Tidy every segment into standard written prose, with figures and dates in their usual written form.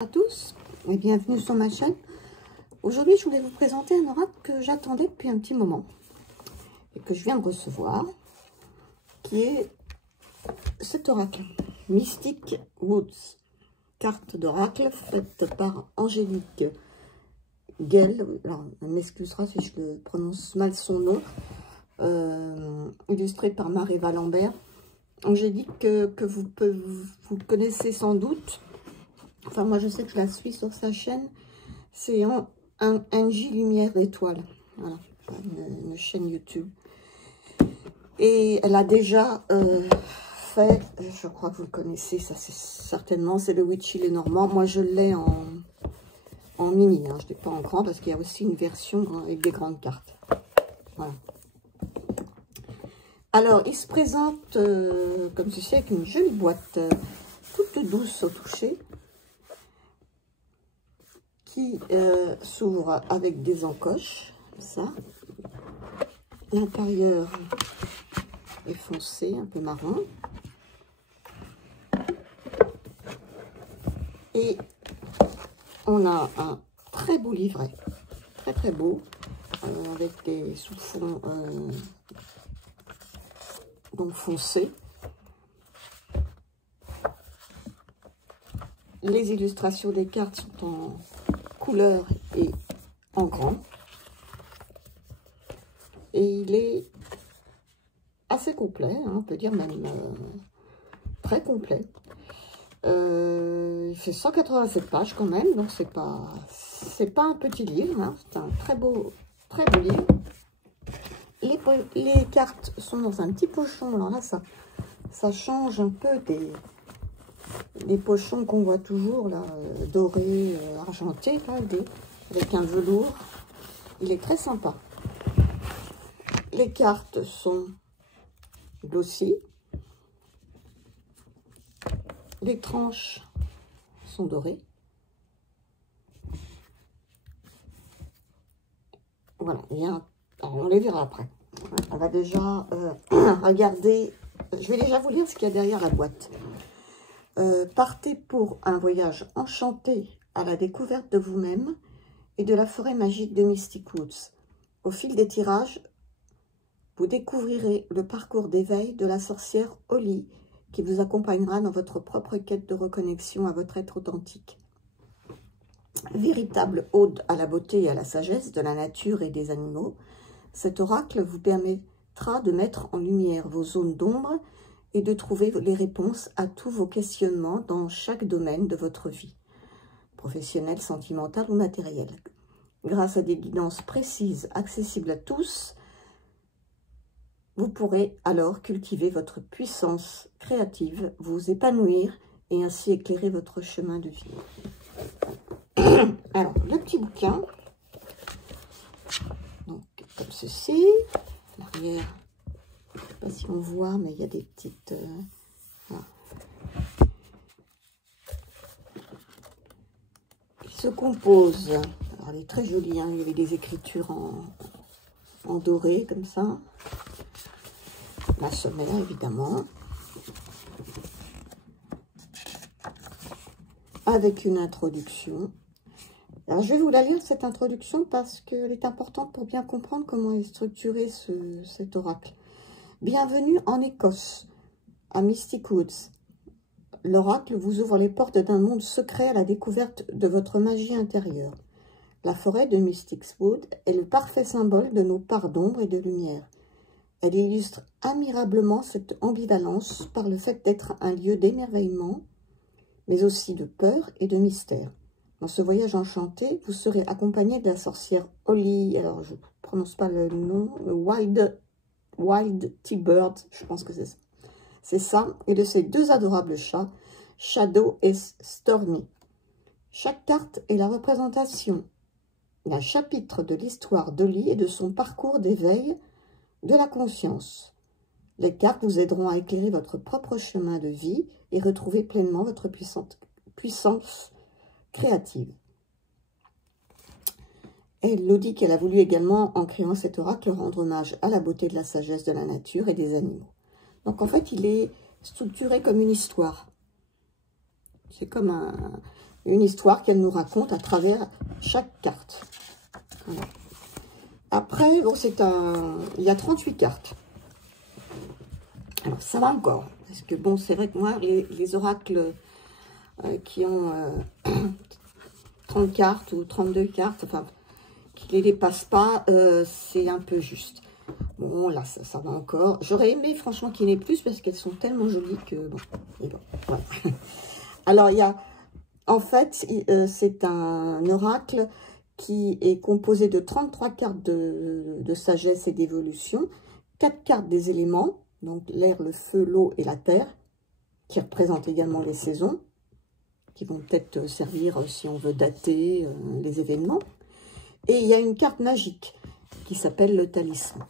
À tous et bienvenue sur ma chaîne. Aujourd'hui, je voulais vous présenter un oracle que j'attendais depuis un petit moment et que je viens de recevoir, qui est cet oracle, Mystic Woods, carte d'oracle faite par Angélique Gell. Alors, elle m'excusera si je prononce mal son nom, illustrée par Maréva Lambert. Angélique que vous connaissez sans doute. Enfin, moi, je sais que je la suis sur sa chaîne. C'est Angie Lumière Étoile. Voilà, une chaîne YouTube. Et elle a déjà fait, je crois que vous le connaissez, ça c'est certainement, c'est le Witchy Lenormand. Moi, je l'ai en mini, hein, je ne l'ai pas en grand, parce qu'il y a aussi une version avec des grandes cartes. Voilà. Alors, il se présente comme ceci, avec une jolie boîte toute douce au toucher, qui s'ouvre avec des encoches, comme ça. L'intérieur est foncé, un peu marron. Et on a un très beau livret, très beau, avec des sous-fonds donc foncés. Les illustrations des cartes sont en couleur et en grand. Et il est assez complet, hein, on peut dire même très complet. Il fait 187 pages quand même, donc c'est pas un petit livre, hein, c'est un très beau livre. Les cartes sont dans un petit pochon, alors là ça change un peu des pochons qu'on voit toujours là, dorés, argentés, là, avec un velours. Il est très sympa. Les cartes sont glossy. Les tranches sont dorées. Voilà, alors on les verra après. On va déjà regarder. Je vais déjà vous lire ce qu'il y a derrière la boîte. Partez pour un voyage enchanté à la découverte de vous-même et de la forêt magique de Mystic Woods. Au fil des tirages, vous découvrirez le parcours d'éveil de la sorcière Holly qui vous accompagnera dans votre propre quête de reconnexion à votre être authentique. Véritable ode à la beauté et à la sagesse de la nature et des animaux, cet oracle vous permettra de mettre en lumière vos zones d'ombre et de trouver les réponses à tous vos questionnements dans chaque domaine de votre vie, professionnelle, sentimentale ou matérielle. Grâce à des guidances précises, accessibles à tous, vous pourrez alors cultiver votre puissance créative, vous épanouir et ainsi éclairer votre chemin de vie. Alors, le petit bouquin, donc comme ceci, l'arrière, je ne sais pas si on voit, mais il y a des petites... voilà. Il se compose, alors elle est très jolie, hein, il y avait des écritures en doré comme ça. La sommaire, évidemment, avec une introduction. Alors, je vais vous la lire, cette introduction, parce qu'elle est importante pour bien comprendre comment est structuré cet oracle. Bienvenue en Écosse, à Mystic Woods. L'oracle vous ouvre les portes d'un monde secret à la découverte de votre magie intérieure. La forêt de Mystic Woods est le parfait symbole de nos parts d'ombre et de lumière. Elle illustre admirablement cette ambivalence par le fait d'être un lieu d'émerveillement, mais aussi de peur et de mystère. Dans ce voyage enchanté, vous serez accompagné de la sorcière Holly, alors je ne prononce pas le nom, Wild T-Bird, je pense que c'est ça, et de ses deux adorables chats, Shadow et Stormy. Chaque carte est la représentation d'un chapitre de l'histoire d'Holly et de son parcours d'éveil de la conscience. Les cartes vous aideront à éclairer votre propre chemin de vie et retrouver pleinement votre puissance créative. Et elle dit qu'elle a voulu également, en créant cet oracle, rendre hommage à la beauté de la sagesse de la nature et des animaux. Donc en fait, il est structuré comme une histoire. C'est comme une histoire qu'elle nous raconte à travers chaque carte. Voilà. Après, bon, il y a 38 cartes. Alors, ça va encore. Parce que, bon, c'est vrai que moi, les oracles qui ont 30 cartes ou 32 cartes, enfin, qui ne les dépassent pas, c'est un peu juste. Bon, là, ça va encore. J'aurais aimé, franchement, qu'il y en ait plus, parce qu'elles sont tellement jolies que, bon, et bon, voilà. Alors, il y a, en fait, c'est un oracle qui est composé de 33 cartes de sagesse et d'évolution, 4 cartes des éléments, donc l'air, le feu, l'eau et la terre, qui représentent également les saisons, qui vont peut-être servir si on veut dater les événements. Et il y a une carte magique qui s'appelle le talisman.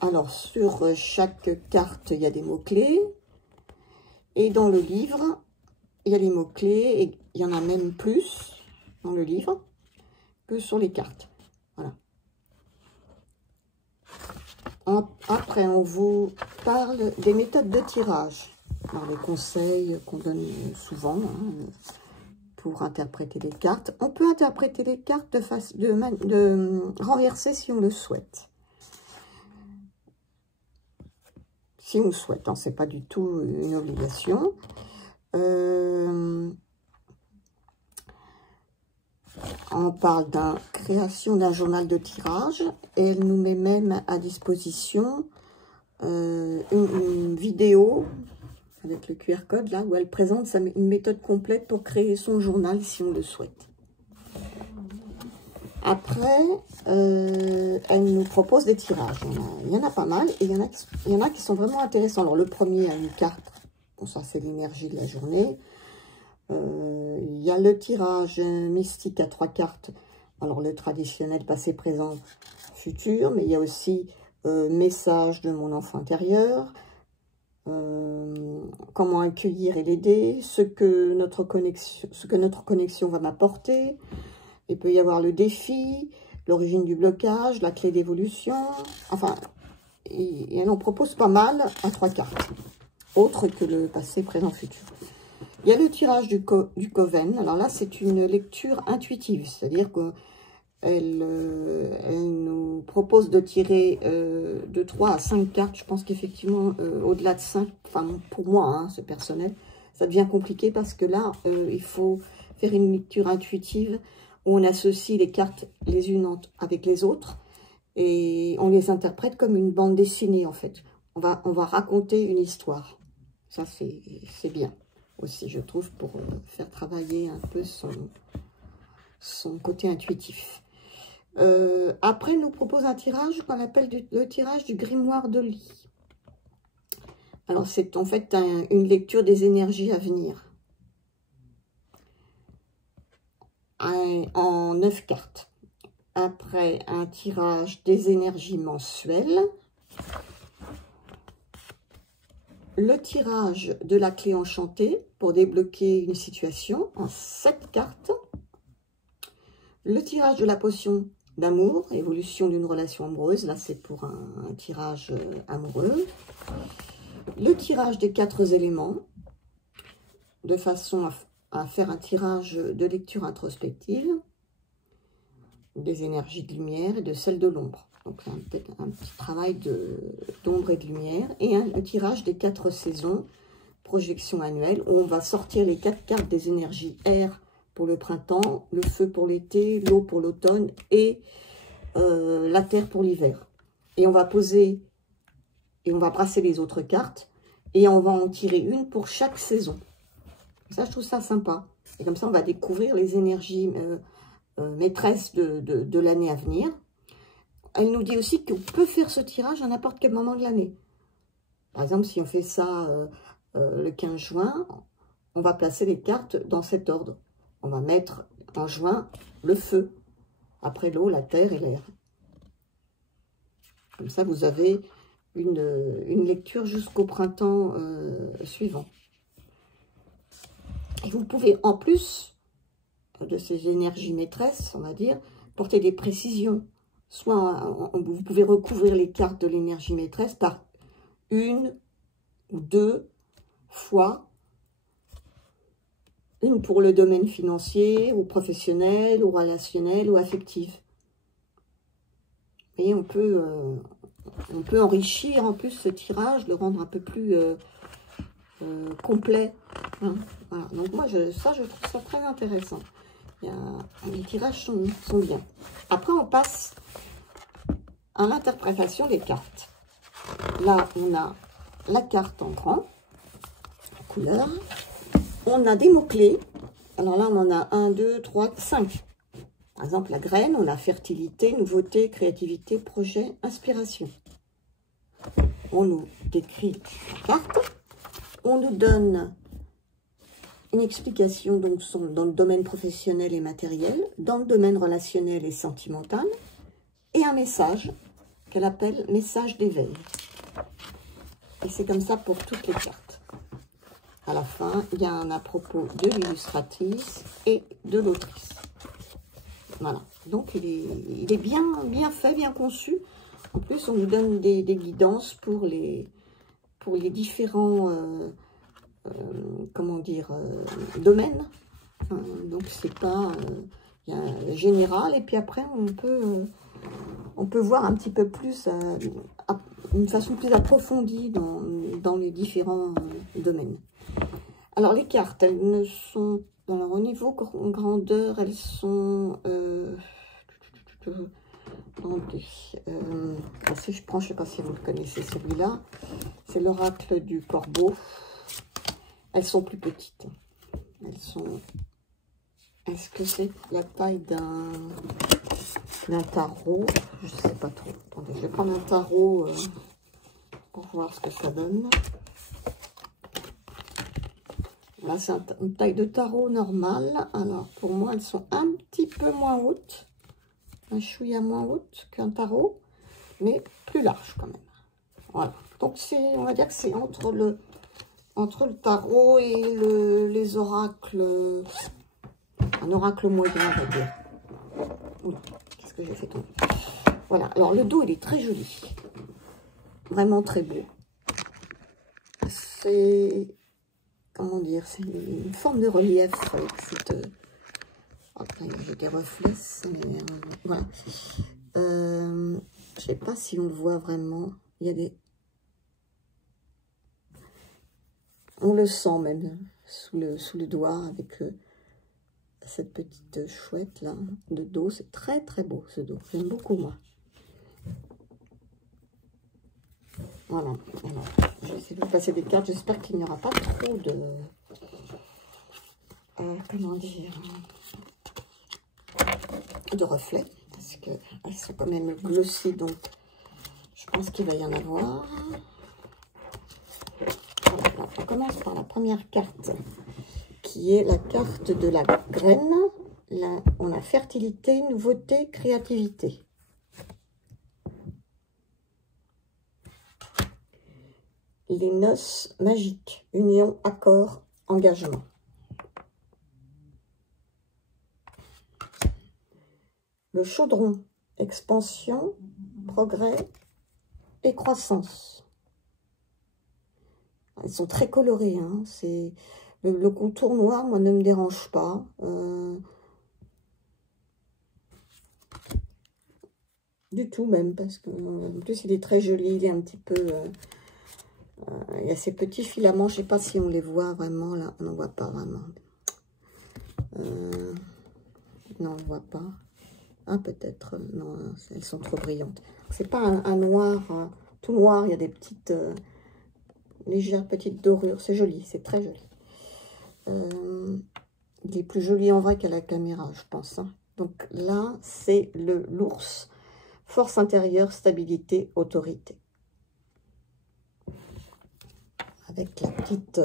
Alors, sur chaque carte, il y a des mots-clés. Et dans le livre, il y a les mots-clés. Et il y en a même plus dans le livre que sur les cartes. Voilà. Après, on vous parle des méthodes de tirage. Alors, les conseils qu'on donne souvent pour interpréter les cartes. On peut interpréter les cartes de renverser si on le souhaite. Si on le souhaite, hein, c'est pas du tout une obligation. On parle de création d'un journal de tirage. Et elle nous met même à disposition une vidéo avec le QR code là où elle présente une méthode complète pour créer son journal si on le souhaite. Après, elle nous propose des tirages. Il y en a pas mal et il y en a qui sont vraiment intéressants. Alors le premier a une carte, bon ça c'est l'énergie de la journée. Il y a le tirage mystique à 3 cartes. Alors le traditionnel passé, présent, futur, mais il y a aussi message de mon enfant intérieur, comment accueillir et l'aider, ce que notre connexion va m'apporter. Il peut y avoir le défi, l'origine du blocage, la clé d'évolution. Enfin, elle en propose pas mal à 3 cartes, autre que le passé, présent, futur. Il y a le tirage du Coven. Alors là, c'est une lecture intuitive, c'est-à-dire qu'elle nous propose de tirer de 3 à 5 cartes. Je pense qu'effectivement, au-delà de 5, enfin pour moi, hein, c'est personnel, ça devient compliqué parce que là, il faut faire une lecture intuitive où on associe les cartes les unes avec les autres et on les interprète comme une bande dessinée en fait. On va raconter une histoire. Ça, c'est bien aussi, je trouve, pour faire travailler un peu son côté intuitif. Après, elle nous propose un tirage qu'on appelle le tirage du grimoire de lit. Alors, c'est en fait une lecture des énergies à venir. En 9 cartes. Après, un tirage des énergies mensuelles. Le tirage de la clé enchantée pour débloquer une situation en 7 cartes. Le tirage de la potion d'amour, évolution d'une relation amoureuse. Là, c'est pour un tirage amoureux. Le tirage des 4 éléments, de façon à faire un tirage de lecture introspective, des énergies de lumière et de celles de l'ombre. Donc, un petit travail d'ombre et de lumière. Et un tirage des 4 saisons, projection annuelle, où on va sortir les 4 cartes des énergies air pour le printemps, le feu pour l'été, l'eau pour l'automne et la terre pour l'hiver. Et on va poser, et on va brasser les autres cartes, et on va en tirer une pour chaque saison. Ça, je trouve ça sympa. Et comme ça, on va découvrir les énergies maîtresses de l'année à venir. Elle nous dit aussi qu'on peut faire ce tirage à n'importe quel moment de l'année. Par exemple, si on fait ça le 15 juin, on va placer les cartes dans cet ordre. On va mettre en juin le feu, après l'eau, la terre et l'air. Comme ça, vous avez une lecture jusqu'au printemps suivant. Et vous pouvez, en plus de ces énergies maîtresses, on va dire, porter des précisions. Soit vous pouvez recouvrir les cartes de l'énergie maîtresse par 1 ou 2 fois Une pour le domaine financier, ou professionnel, ou relationnel, ou affectif. Et on peut enrichir en plus ce tirage, le rendre un peu plus complet. Hein. Voilà. Donc moi, ça, je trouve ça très intéressant. Les tirages sont bien. Après, on passe à l'interprétation des cartes. Là, on a la carte en grand, en couleur. On a des mots-clés. Alors là, on en a 1, 2, 3, 5. Par exemple, la graine, on a fertilité, nouveauté, créativité, projet, inspiration. On nous décrit la carte. On nous donne une explication donc dans le domaine professionnel et matériel, dans le domaine relationnel et sentimental, et un message qu'elle appelle message d'éveil. Et c'est comme ça pour toutes les cartes. À la fin, il y a un à propos de l'illustratrice et de l'autrice. Voilà. Donc, il est bien fait, bien conçu. En plus, on nous donne des guidances pour les différents comment dire, domaines. Donc, c'est pas... il y a général, et puis après, on peut voir un petit peu plus, une façon plus approfondie dans les différents domaines. Alors, les cartes, elles ne sont... Alors, au niveau grandeur, elles sont... attendez. Si je prends, je ne sais pas si vous le connaissez, celui-là. C'est l'oracle du corbeau. Elles sont plus petites. Elles sont... Est-ce que c'est la taille d'un tarot? Je ne sais pas trop. Attendez, je vais prendre un tarot pour voir ce que ça donne. Là, c'est une taille de tarot normale. Alors, pour moi, elles sont un petit peu moins hautes. Un chouïa moins haute qu'un tarot, mais plus large quand même. Voilà. Donc, on va dire que c'est entre le tarot et les oracles. Un oracle moyen, on va dire. Qu'est-ce que j'ai fait tomber? Voilà. Alors, le dos, il est très joli. Vraiment très beau. C'est... Comment dire? C'est une forme de relief avec cette... j'ai des reflets. Voilà. Je ne sais pas si on le voit vraiment. Il y a des... On le sent même sous le doigt avec... cette petite chouette là de dos. C'est très très beau ce dos, j'aime beaucoup moi. Voilà. Alors, je vais essayer de vous passer des cartes. J'espère qu'il n'y aura pas trop de comment dire, de reflets, parce que elles sont quand même glossées, donc je pense qu'il va y en avoir. Voilà, on commence par la première carte, qui est la carte de la graine. Là, on a fertilité, nouveauté, créativité. Les noces magiques, union, accord, engagement. Le chaudron, expansion, progrès et croissance. Ils sont très colorés, hein. C'est le contour noir, moi, ne me dérange pas. Du tout même, parce que en plus il est très joli, il est un petit peu... il y a ces petits filaments, je ne sais pas si on les voit vraiment, là, on n'en voit pas vraiment. Non, on ne voit pas. Ah, peut-être, non, elles sont trop brillantes. C'est pas un noir, tout noir, il y a des petites, légères petites dorures, c'est joli, c'est très joli. Il est plus joli en vrai qu'à la caméra, je pense. Hein. Donc là, c'est l'ours. Force intérieure, stabilité, autorité. Avec la petite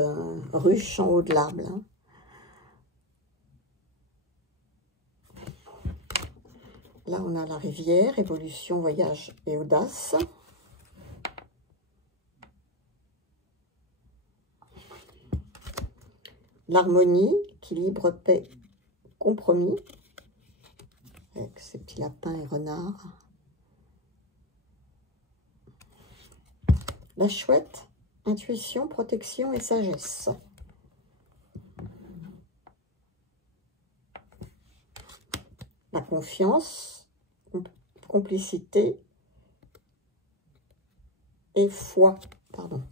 ruche en haut de l'arbre. Hein. Là, on a la rivière, évolution, voyage et audace. L'harmonie, équilibre, paix, compromis. Avec ces petits lapins et renards. La chouette, intuition, protection et sagesse. la confiance, complicité et foi, pardon.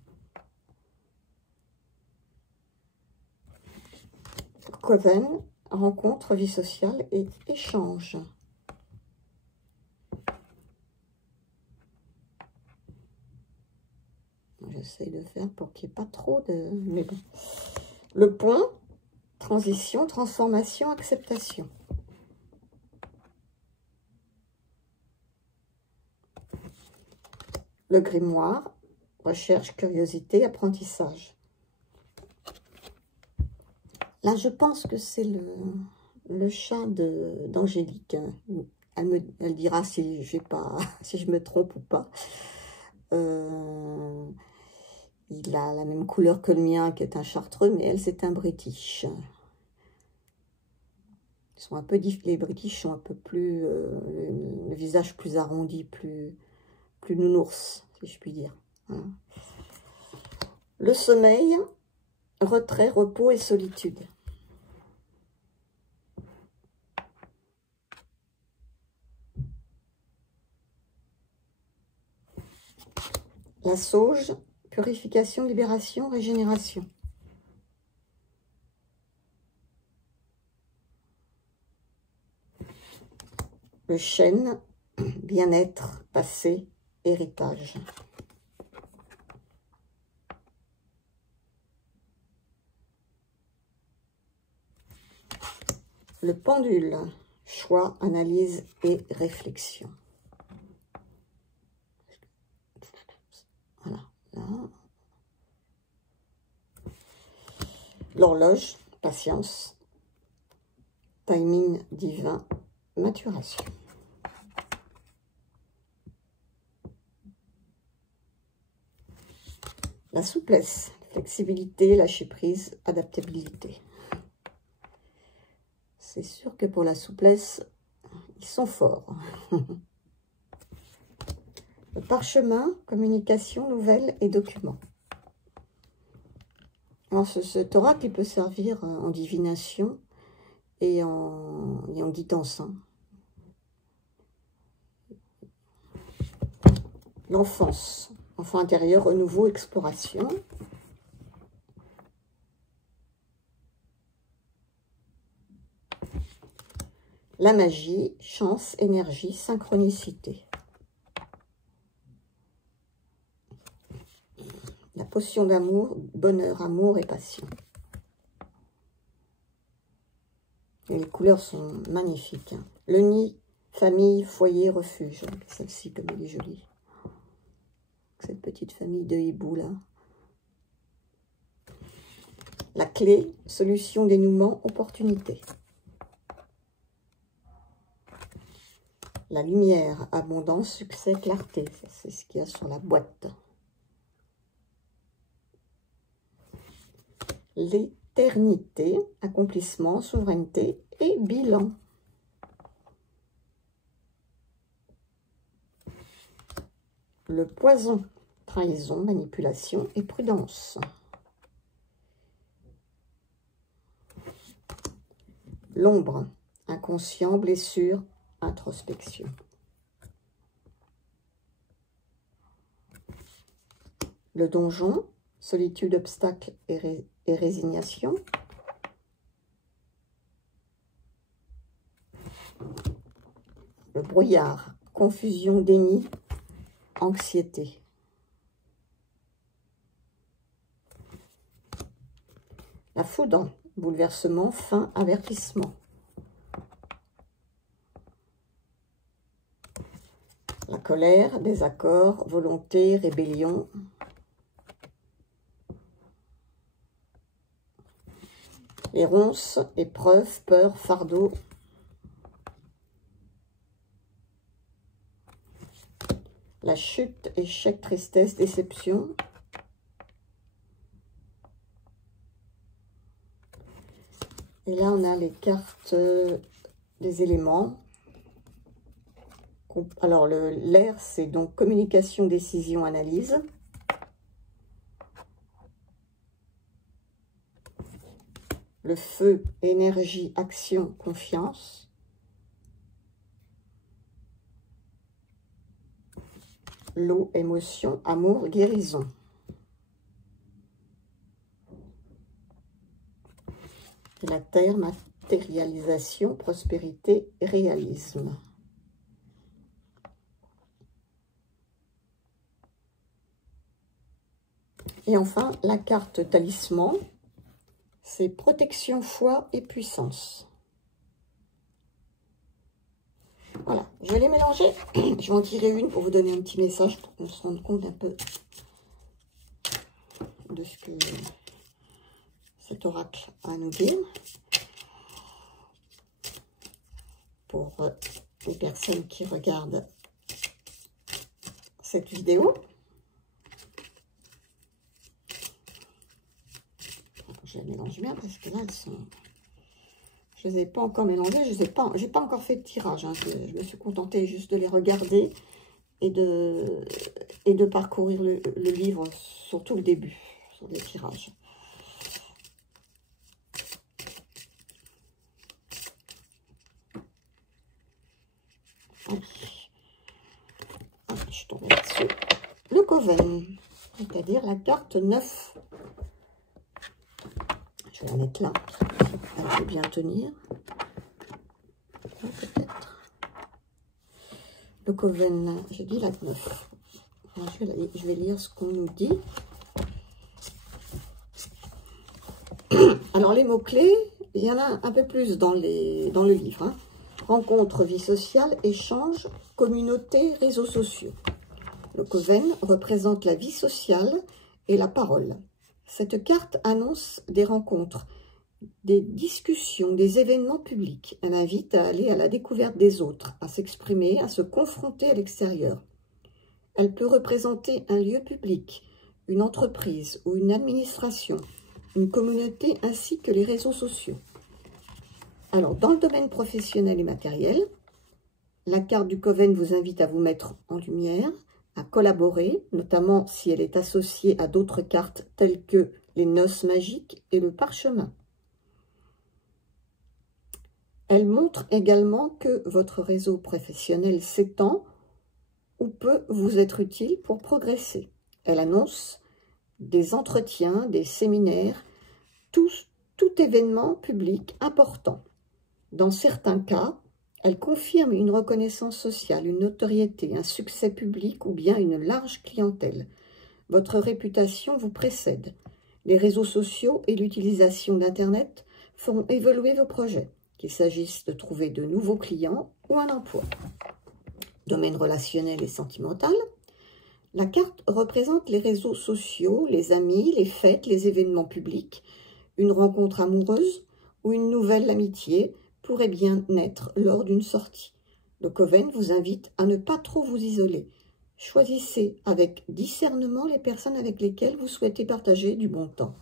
Coven, rencontre, vie sociale et échange. J'essaie de faire pour qu'il n'y ait pas trop de... Mais bon. Le pont, transition, transformation, acceptation. Le grimoire, recherche, curiosité, apprentissage. Là, je pense que c'est le chat d'Angélique. Elle dira si si je me trompe ou pas. Il a la même couleur que le mien, qui est un chartreux, mais elle, c'est un british. Ils sont un peu les british sont un peu plus... le visage plus arrondi, plus nounours, si je puis dire. Voilà. Le sommeil, retrait, repos et solitude. La sauge, purification, libération, régénération. Le chêne, bien-être, passé, héritage. Le pendule, choix, analyse et réflexion. Voilà. L'horloge, patience, timing divin, maturation. La souplesse, flexibilité, lâcher prise, adaptabilité. C'est sûr que pour la souplesse, ils sont forts. Le parchemin, communication, nouvelles et documents. Alors, cet oracle, il peut servir en divination et en guidance. Hein. L'enfance, enfant intérieur, renouveau, exploration. La magie, chance, énergie, synchronicité. La potion d'amour, bonheur, amour et passion. Et les couleurs sont magnifiques. Hein. Le nid, famille, foyer, refuge. Celle-ci, comme elle est jolie. Cette petite famille de hiboux là. La clé, solution, dénouement, opportunité. La lumière, abondance, succès, clarté. C'est ce qu'il y a sur la boîte. L'éternité, accomplissement, souveraineté et bilan. Le poison, trahison, manipulation et prudence. L'ombre, inconscient, blessure, introspection. Le donjon, solitude, obstacle et résignation. Le brouillard, confusion, déni, anxiété. La foudre, bouleversement, fin, avertissement. La colère, désaccord, volonté, rébellion. Les ronces, épreuve, peur, fardeau. La chute, échec, tristesse, déception. Et là, on a les cartes des éléments. Alors, l'air, c'est donc communication, décision, analyse. Le feu, énergie, action, confiance. L'eau, émotion, amour, guérison. Et la terre, matérialisation, prospérité, réalisme. Et enfin, la carte talisman, c'est protection, foi et puissance. Voilà, je vais les mélanger. Je vais en tirer une pour vous donner un petit message, pour qu'on se rende compte un peu de ce que cet oracle a à nous dire. Pour les personnes qui regardent cette vidéo. Je les mélange bien parce que là, elles sont... Je ne les ai pas encore mélangées, je n'ai pas encore fait de tirage. Hein. Je me suis contentée juste de les regarder et de parcourir le livre, surtout le début, sur les tirages. Allez. Ah, je suis tombée là-dessus. Le Coven, c'est-à-dire la carte 9. Je vais la mettre là. Elle peut bien tenir. Peut-être. Le Coven, j'ai dit la 9. Alors, je vais lire ce qu'on nous dit. Alors, les mots-clés, il y en a un peu plus dans le livre. Hein. Rencontre, vie sociale, échange, communauté, réseaux sociaux. Le Coven représente la vie sociale et la parole. Cette carte annonce des rencontres, des discussions, des événements publics. Elle invite à aller à la découverte des autres, à s'exprimer, à se confronter à l'extérieur. Elle peut représenter un lieu public, une entreprise ou une administration, une communauté ainsi que les réseaux sociaux. Alors, dans le domaine professionnel et matériel, la carte du Coven vous invite à vous mettre en lumière, à collaborer, notamment si elle est associée à d'autres cartes telles que les noces magiques et le parchemin. Elle montre également que votre réseau professionnel s'étend ou peut vous être utile pour progresser. Elle annonce des entretiens, des séminaires, tout événement public important. Dans certains cas, elle confirme une reconnaissance sociale, une notoriété, un succès public ou bien une large clientèle. Votre réputation vous précède. Les réseaux sociaux et l'utilisation d'Internet feront évoluer vos projets, qu'il s'agisse de trouver de nouveaux clients ou un emploi. Domaine relationnel et sentimental. La carte représente les réseaux sociaux, les amis, les fêtes, les événements publics, une rencontre amoureuse ou une nouvelle amitié pourrait bien naître lors d'une sortie. Le Coven vous invite à ne pas trop vous isoler. Choisissez avec discernement les personnes avec lesquelles vous souhaitez partager du bon temps.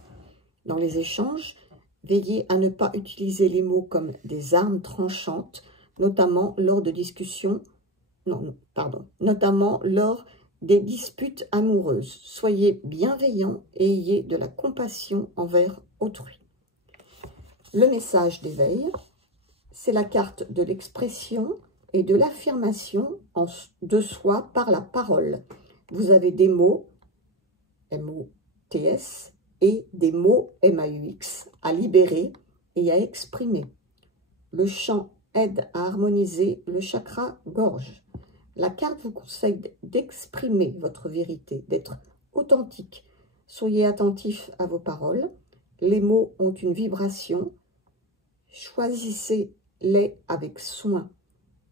Dans les échanges, veillez à ne pas utiliser les mots comme des armes tranchantes, notamment lors de discussions, notamment lors des disputes amoureuses. Soyez bienveillants et ayez de la compassion envers autrui. Le message d'éveil, c'est la carte de l'expression et de l'affirmation de soi par la parole. Vous avez des mots, M-O-T-S, et des mots, M-A-U-X, à libérer et à exprimer. Le chant aide à harmoniser le chakra gorge. La carte vous conseille d'exprimer votre vérité, d'être authentique. Soyez attentif à vos paroles. Les mots ont une vibration. Choisissez-les avec soin.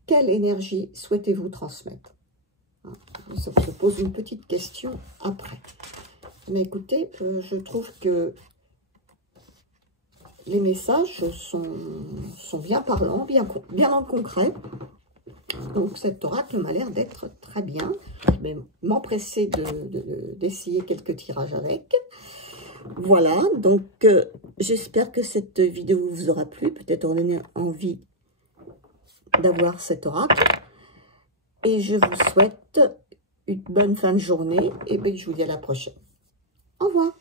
Quelle énergie souhaitez-vous transmettre? Ça se pose une petite question après. Mais écoutez, je trouve que les messages sont bien parlants, bien dans le concret. Donc cet oracle m'a l'air d'être très bien. Je vais m'empresser d'essayer quelques tirages avec. Voilà, donc j'espère que cette vidéo vous aura plu, peut-être donné envie d'avoir cet oracle. Et je vous souhaite une bonne fin de journée et bien, je vous dis à la prochaine. Au revoir.